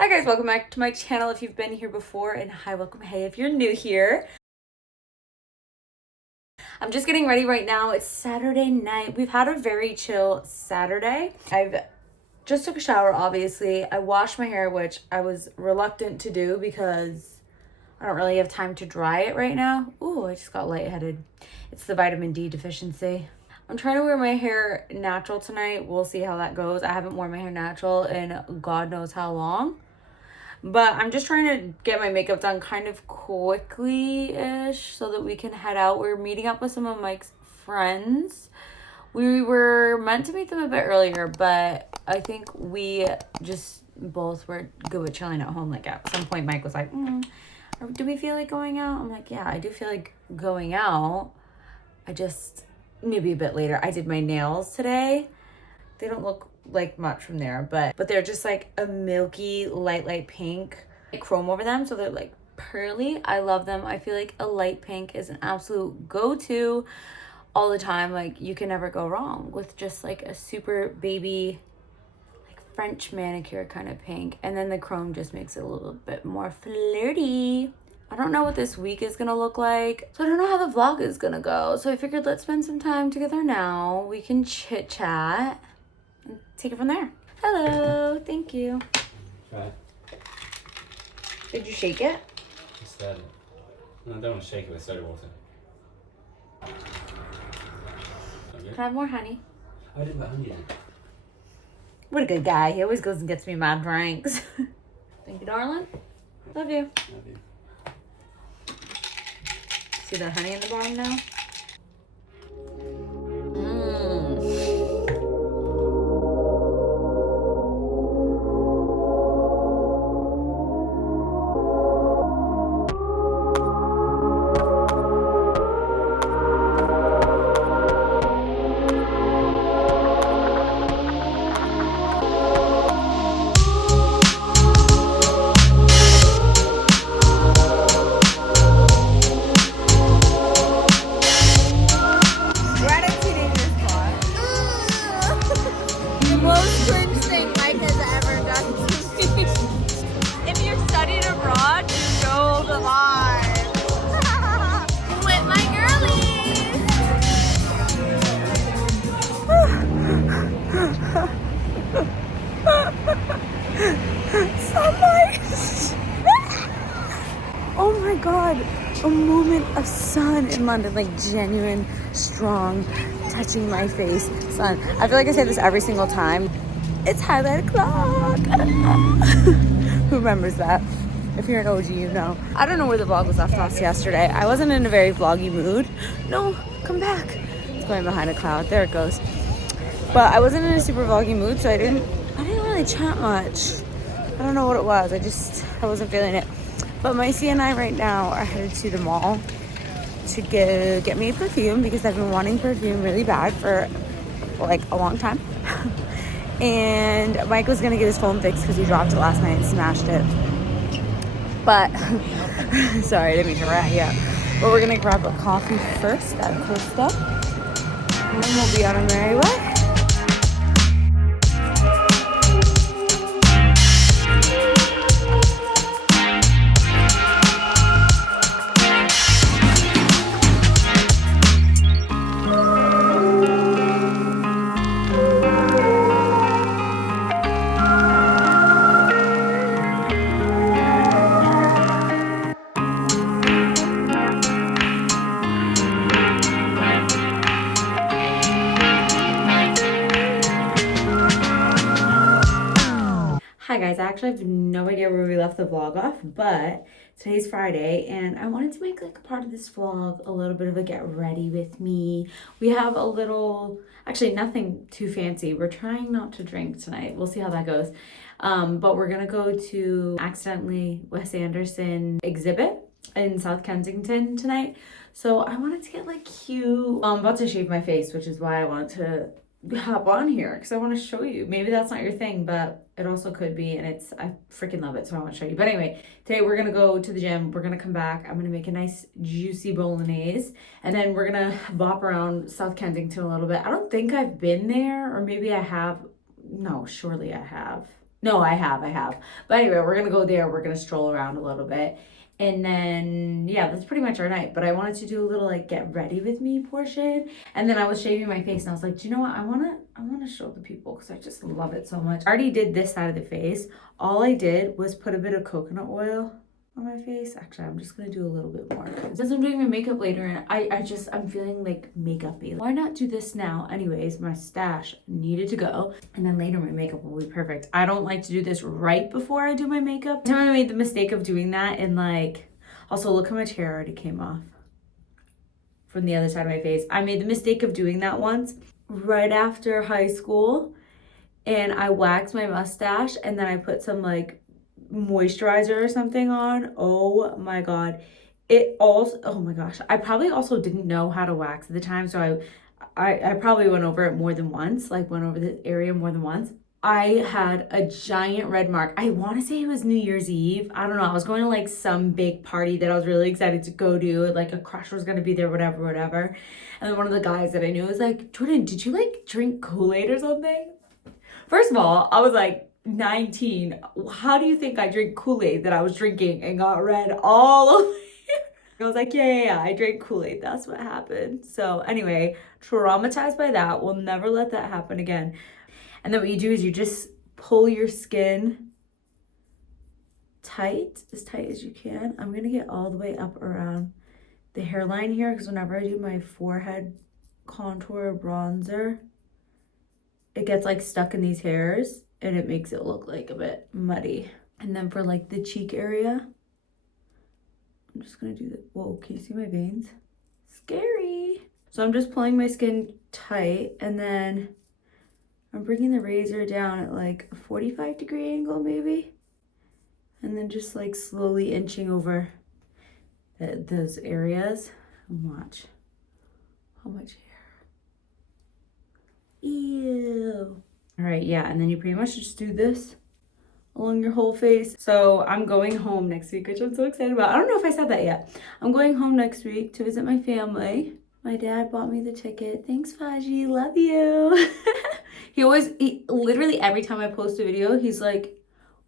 Hi guys, welcome back to my channel if you've been here before, and hi, welcome, hey, if you're new here. I'm just getting ready right now. It's Saturday night. We've had a very chill Saturday. I've just took a shower, obviously. I washed my hair, which I was reluctant to do because I don't really have time to dry it right now. Ooh, I just got lightheaded. It's the vitamin D deficiency. I'm trying to wear my hair natural tonight. We'll see how that goes. I haven't worn my hair natural in God knows how long. But I'm just trying to get my makeup done kind of quickly-ish so that we can head out. We're meeting up with some of Mike's friends. We were meant to meet them a bit earlier, but I think we just both were good with chilling at home. Like at some point, Mike was like, do we feel like going out? I'm like, yeah, I do feel like going out. I just, maybe a bit later. I did my nails today. They don't look like much from there, but they're just like a milky light pink, like chrome over them, so they're like pearly. I love them. I feel like a light pink is an absolute go-to all the time. Like you can never go wrong with just like a super baby like French manicure kind of pink, and then the chrome just makes it a little bit more flirty. I don't know what this week is gonna look like, so I don't know how the vlog is gonna go, so I figured let's spend some time together now. We can chit chat and take it from there. Hello, thank you. Try. Did you shake it? Just stirred it. No, I don't want to shake it with soda water. Can I have more honey? I did put honey in. What a good guy. He always goes and gets me my drinks. Thank you, darling. Love you. Love you. See that honey in the bottom now? Oh my god, a moment of sun in London, like genuine, strong, touching my face sun. I feel like I say this every single time. It's highlight o'clock. Who remembers that? If you're an OG, you know. I don't know where the vlog was left off yesterday. I wasn't in a very vloggy mood. No, come back. It's going behind a cloud. There it goes. But I wasn't in a super vloggy mood, so I didn't really chat much. I don't know what it was. I wasn't feeling it. But Micey and I right now are headed to the mall to get me a perfume because I've been wanting perfume really bad for like a long time. And Mike was gonna get his phone fixed because he dropped it last night and smashed it. But sorry, I didn't mean to rat you. But we're gonna grab a coffee first at Costa, and then we'll be on our merry way. Hi guys, I actually have no idea where we left the vlog off, but today's Friday and I wanted to make like a part of this vlog a little bit of a get ready with me. We have a little, actually nothing too fancy. We're trying not to drink tonight. We'll see how that goes. But we're gonna go to accidentally Wes Anderson exhibit in South Kensington tonight. So I wanted to get like cute. I'm about to shave my face, which is why I want to hop on here because I want to show you. Maybe that's not your thing, but it also could be, and I freaking love it, so I want to show you. But anyway, today we're gonna go to the gym. We're gonna come back. I'm gonna make a nice juicy bolognese, and then we're gonna bop around South Kensington a little bit. I don't think I've been there, or maybe I have. No, surely I have. No, I have. But anyway, we're gonna go there. We're gonna stroll around a little bit. And then, yeah, that's pretty much our night. But I wanted to do a little like get ready with me portion. And then I was shaving my face and I was like, do you know what? I wanna show the people because I just love it so much. I already did this side of the face. All I did was put a bit of coconut oil on my face. Actually, I'm just gonna do a little bit more because I'm doing my makeup later and I'm feeling like makeup-y. Why not do this now? Anyways, my stash needed to go and then later my makeup will be perfect. I don't like to do this right before I do my makeup. Time I made the mistake of doing that and like, also look how much hair already came off from the other side of my face. I made the mistake of doing that once right after high school and I waxed my mustache and then I put some like moisturizer or something on. Oh my god, it also, oh my gosh, I probably also didn't know how to wax at the time, so I probably went over it more than once, like went over the area more than once. I had a giant red mark. I want to say it was New Year's Eve. I don't know. I was going to like some big party that I was really excited to go to. Like a crush was going to be there, whatever. And then one of the guys that I knew was like, Jordan, did you like drink Kool-Aid or something? First of all, I was like 19. How do you think I drink Kool-Aid that I was drinking and got red all over? I was like, yeah, I drank Kool-Aid. That's what happened. So anyway, traumatized by that. We'll never let that happen again. And then what you do is you just pull your skin tight as you can. I'm going to get all the way up around the hairline here because whenever I do my forehead contour bronzer, it gets like stuck in these hairs and it makes it look like a bit muddy. And then for like the cheek area, I'm just gonna do the, whoa, can you see my veins? Scary. So I'm just pulling my skin tight and then I'm bringing the razor down at like a 45-degree angle maybe. And then just like slowly inching over those areas and watch how much hair. Ew. All right, yeah, and then you pretty much just do this along your whole face. So I'm going home next week, which I'm so excited about. I don't know if I said that yet. I'm going home next week to visit my family. My dad bought me the ticket. Thanks, Faji. Love you. He literally every time I post a video, he's like,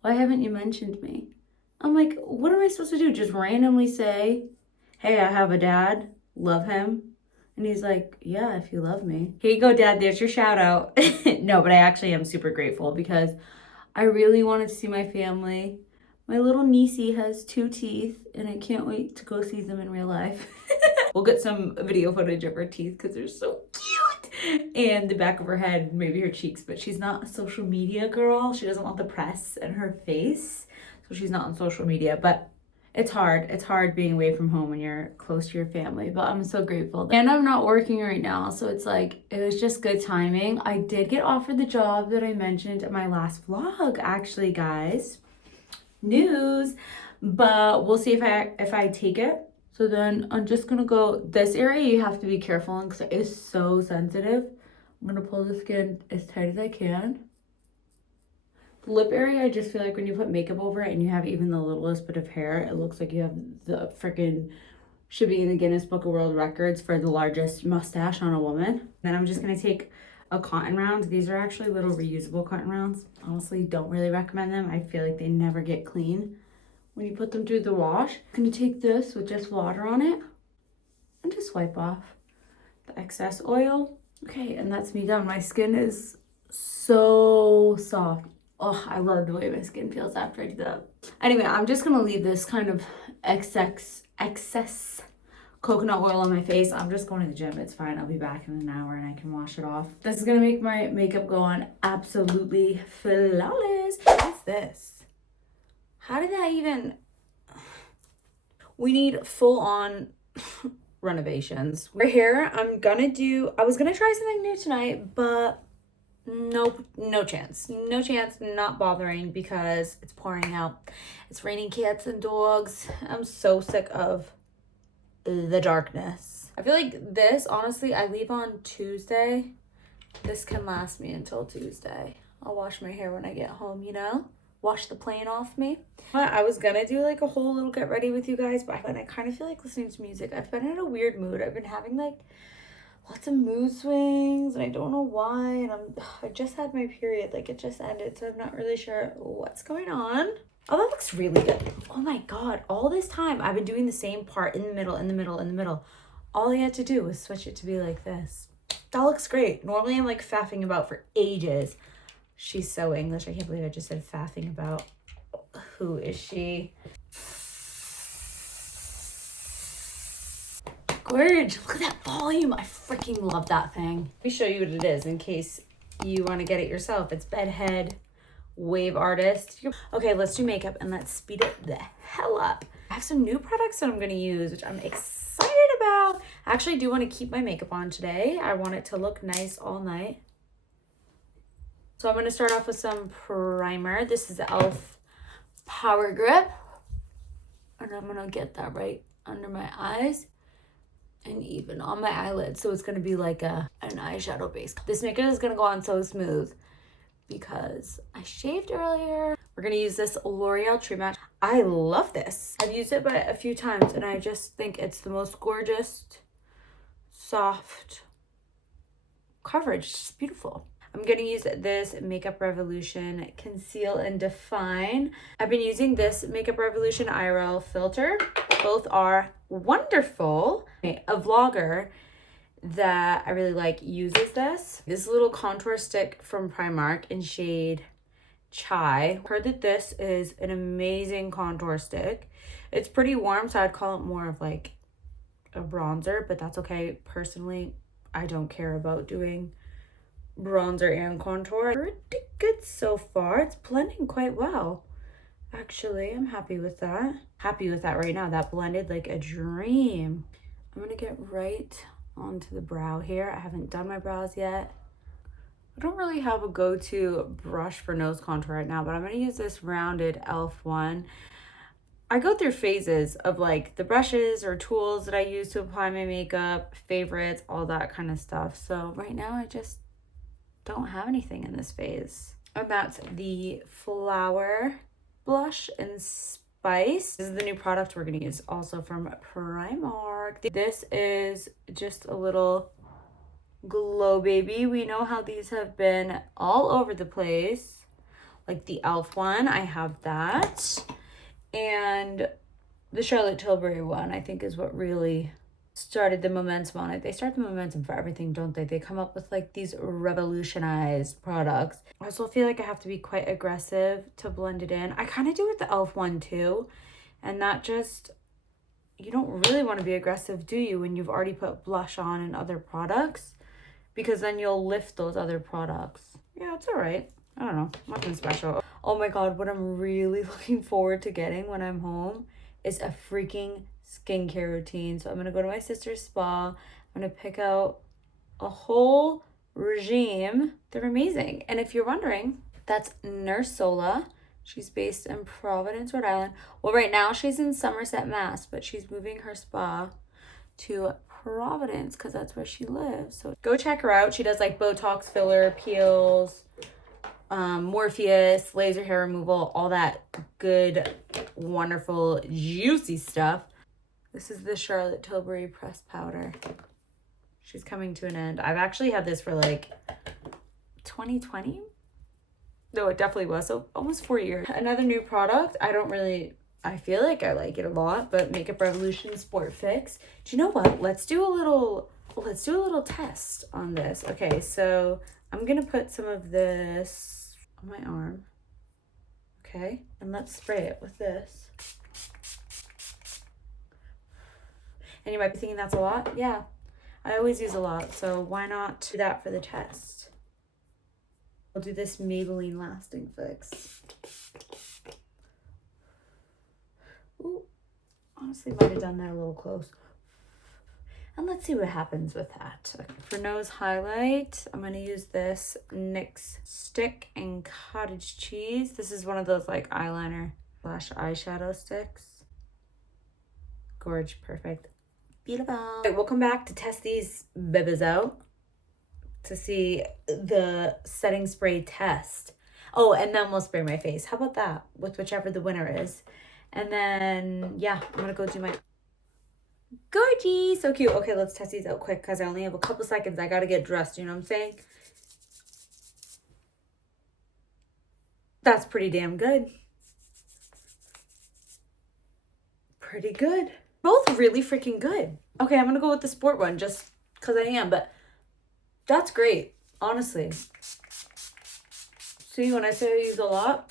why haven't you mentioned me? I'm like, what am I supposed to do? Just randomly say, hey, I have a dad. Love him. And he's like, yeah, if you love me. Here you go, Dad. There's your shout out. No, but I actually am super grateful because I really wanted to see my family. My little niecey has 2 teeth and I can't wait to go see them in real life. We'll get some video footage of her teeth because they're so cute. And the back of her head, maybe her cheeks, but she's not a social media girl. She doesn't want the press in her face. So she's not on social media, but it's hard being away from home when you're close to your family, but I'm so grateful. And I'm not working right now, so it's like, it was just good timing. I did get offered the job that I mentioned in my last vlog, actually, guys. News, but we'll see if I take it. So then I'm just gonna go, this area you have to be careful in because it is so sensitive. I'm gonna pull the skin as tight as I can. The lip area, I just feel like when you put makeup over it and you have even the littlest bit of hair, it looks like you have the freaking, should be in the Guinness Book of World Records for the largest mustache on a woman. Then I'm just gonna take a cotton round. These are actually little reusable cotton rounds. Honestly, don't really recommend them. I feel like they never get clean when you put them through the wash. I'm gonna take this with just water on it and just wipe off the excess oil. Okay, and that's me done. My skin is so soft. Oh, I love the way my skin feels after I do that. Anyway, I'm just gonna leave this kind of excess coconut oil on my face. I'm just going to the gym. It's fine. I'll be back in an hour and I can wash it off. This is gonna make my makeup go on absolutely flawless. What's this? How did I even... We need full on renovations. We're here. I was gonna try something new tonight, but nope, no chance, not bothering because it's pouring out. It's raining cats and dogs. I'm so sick of the darkness. I feel like this, honestly, I leave on Tuesday. This can last me until Tuesday. I'll wash my hair when I get home, you know? Wash the plane off me. I was gonna do like a whole little get ready with you guys, but I kind of feel like listening to music. I've been in a weird mood. I've been having like lots of mood swings, and I don't know why. And I just had my period, like it just ended, so I'm not really sure what's going on. Oh, that looks really good. Oh my God, all this time I've been doing the same part in the middle, in the middle, in the middle. All I had to do was switch it to be like this. That looks great. Normally I'm like faffing about for ages. She's so English. I can't believe I just said faffing about. Who is she? Gorge, look at that volume. I freaking love that thing. Let me show you what it is in case you want to get it yourself. It's Bedhead Wave Artist. Okay, let's do makeup and let's speed it the hell up. I have some new products that I'm going to use, which I'm excited about. I actually do want to keep my makeup on today. I want it to look nice all night. So I'm going to start off with some primer. This is e.l.f. Power Grip. And I'm going to get that right under my eyes and even on my eyelids. So it's going to be like an eyeshadow base. This makeup is going to go on so smooth because I shaved earlier. We're going to use this L'Oreal True Match. I love this. I've used it a few times and I just think it's the most gorgeous, soft coverage. It's just beautiful. I'm going to use this Makeup Revolution Conceal and Define. I've been using this Makeup Revolution IRL filter. Both are wonderful. A vlogger that I really like uses this little contour stick from Primark in shade Chai. Heard that this is an amazing contour stick. It's pretty warm, so I'd call it more of like a bronzer, but that's okay. Personally, I don't care about doing bronzer and contour. Pretty good so far. It's blending quite well. Actually, I'm happy with that. Happy with that right now. That blended like a dream. I'm gonna get right onto the brow here. I haven't done my brows yet. I don't really have a go-to brush for nose contour right now, but I'm gonna use this rounded e.l.f. one. I go through phases of like the brushes or tools that I use to apply my makeup, favorites, all that kind of stuff. So right now I just don't have anything in this phase. And that's the Flower Blush and Spice. This is the new product we're gonna use also from Primark. This is just a little Glow Baby. We know how these have been all over the place. Like the e.l.f. one, I have that. And the Charlotte Tilbury one, I think, is what really started the momentum on it. They start the momentum for everything, don't they? They come up with like these revolutionized products. I also feel like I have to be quite aggressive to blend it in. I kind of do with the e.l.f. one too. And that just, you don't really want to be aggressive, do you, when you've already put blush on and other products? Because then you'll lift those other products. Yeah, it's all right. I don't know, nothing special. Oh my God, what I'm really looking forward to getting when I'm home is a freaking skincare routine. So I'm gonna go to my sister's spa. I'm gonna pick out a whole regime. They're amazing. And if you're wondering, that's Nurse Sola. She's based in Providence, Rhode Island. Well, right now she's in Somerset, Mass, but she's moving her spa to Providence because that's where she lives. So go check her out. She does like Botox, filler, peels, Morpheus, laser hair removal, all that good, wonderful, juicy stuff. This is the Charlotte Tilbury pressed powder. She's coming to an end. I've actually had this for like 2020. No, it definitely was. So almost 4 years. Another new product. I feel like I like it a lot, but Makeup Revolution Sport Fix. Do you know what? Let's do a little test on this. Okay, so I'm gonna put some of this on my arm. Okay, and let's spray it with this. And you might be thinking that's a lot. Yeah, I always use a lot, so why not do that for the test? We'll do this Maybelline Lasting Fix. Ooh, honestly, might have done that a little close. And let's see what happens with that. Okay. For nose highlight, I'm going to use this NYX Stick and Cottage Cheese. This is one of those like eyeliner / eyeshadow sticks. Gorge, perfect. Beautiful. All right, we'll come back to test these bibbies out to see the setting spray test. Oh, and then we'll spray my face. How about that? With whichever the winner is. And then, yeah, I'm going to go do my Gorgy. So cute. Okay, let's test these out quick because I only have a couple seconds. I gotta get dressed, you know what I'm saying? That's pretty damn good. Pretty good. Both really freaking good. Okay, I'm gonna go with the sport one just because I am, but that's great, honestly. See, when I say I use a lot,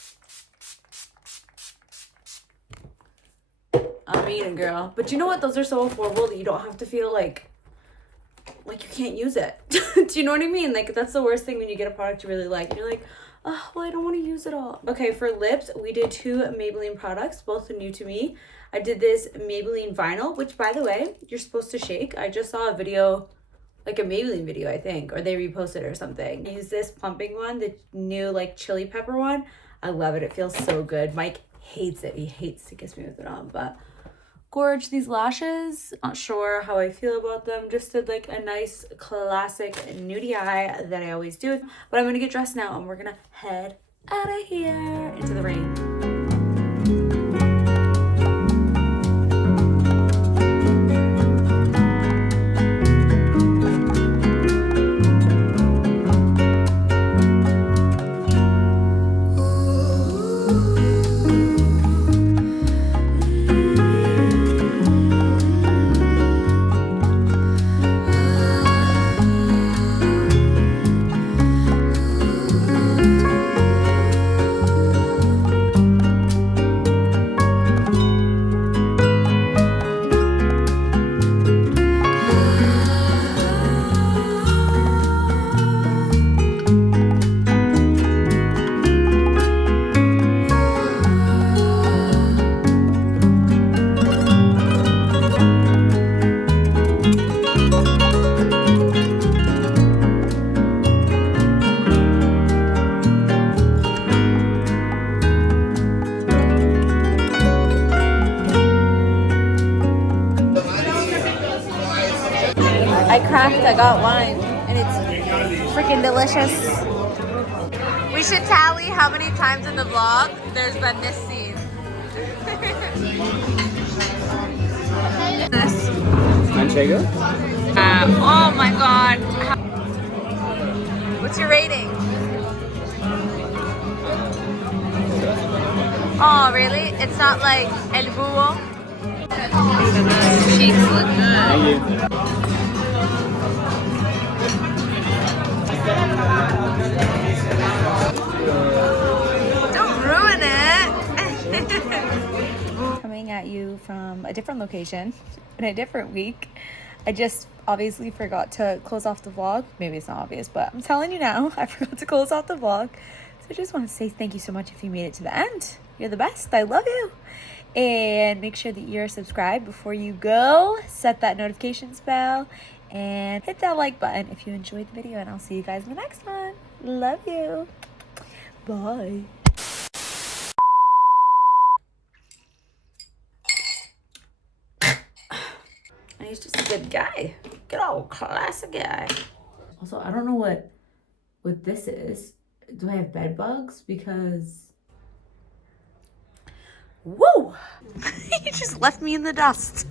I'm eating, girl. But you know what? Those are so affordable that you don't have to feel like you can't use it. Do you know what I mean? Like, that's the worst thing when you get a product you really like. You're like, oh, well, I don't want to use it all. Okay, for lips, we did 2 Maybelline products, both new to me. I did this Maybelline Vinyl, which, by the way, you're supposed to shake. I just saw a video, like a Maybelline video, I think, or they reposted or something. I use this plumping one, the new, like, chili pepper one. I love it. It feels so good. Mike hates it. He hates to kiss me with it on, but gorge. These lashes, not sure how I feel about them. Just did like a nice classic nudie eye that I always do. But I'm gonna get dressed now and we're gonna head out of here into the rain. I got wine and it's freaking delicious. We should tally how many times in the vlog there's been this scene. This. Manchego? Oh my god. What's your rating? Oh really? It's not like El Búho? Cheeks look good. Thank you. Don't ruin it. Coming at you from a different location in a different week. I just obviously forgot to close off the vlog. Maybe it's not obvious, but I'm telling you now, I forgot to close off the vlog. So I just want to say thank you so much if you made it to the end. You're the best. I love you. And make sure that you're subscribed before you go. Set that notifications bell and hit that like button if you enjoyed the video. And I'll see you guys in the next one. Love you. Bye. And he's just a good guy. Good old classic guy. Also, I don't know what this is. Do I have bed bugs? Because... Woo! He just left me in the dust.